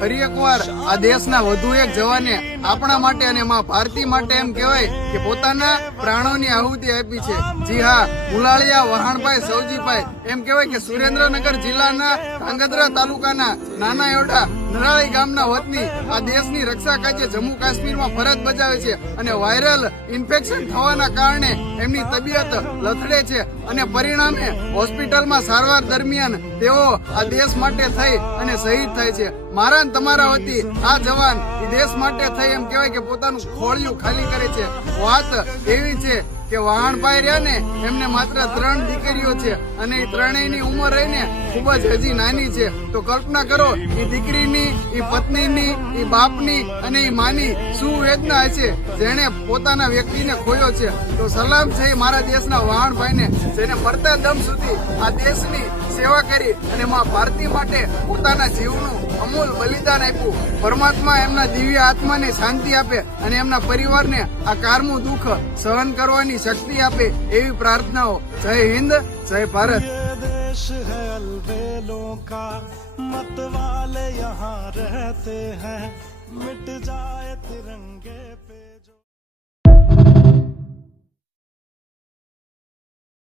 ફરી એકવાર આ દેશના વધુ એક જવાને આપણા માટે અને માં ભારતી માટે એમ કહેવાય કે પોતાના પ્રાણોની આહુતિ આપી છે। જી હા, મુલાળિયા વહાણભાઈ સૌજીભાઈ એમ કહેવાય કે સુરેન્દ્રનગર જિલ્લાના ધાંગધ્રા તાલુકાના નાના એવડા નરાળી ગામના વતની આ દેશની રક્ષા કાજે જમ્મુ કાશ્મીરમાં ફરજ બજાવે છે અને વાયરલ ઇન્ફેક્શન થવાના કારણે એમની તબિયત લથડે છે અને પરિણામે હોસ્પિટલમાં સારવાર દરમિયાન તેઓ આ દેશ માટે થઈ અને શહીદ થાય છે। મારા અને તમારા વતી આ જવાન એ દેશ માટે થઈ એમ કહેવાય કે પોતાનું ખોળિયું ખાલી કરે છે। વાત એવી છે કે વહાણભાઈ રહ્યા ને એમને માત્ર 3 દીકરીઓ છે અને એ ત્રણેયની ઉંમર રહીને ખૂબ જ હજી નાની છે। તો કલ્પના કરો એ દીકરીની, એ પત્નીની, એ બાપની અને એ માની શું વેદના હશે જેને પોતાના વ્યક્તિને ખોયો છે। તો સલામ છે મારા દેશના વહાણભાઈને જેને મરતા દમ સુધી આ દેશની સેવા કરી અને માં ભારતી માટે પોતાના જીવનું અમૂલ બલિદાન આપ્યું। પરમાત્મા એમના દિવ્ય આત્માને શાંતિ આપે અને એમના પરિવારને આ કારમું દુઃખ સહન કરવાની शक्ति आपे एवी प्रार्थनाओ। जय हिंद, जय भारत। देश है अलबेलों का, मत वाले यहाँ रहते हैं, मिट जाए तिरंगे।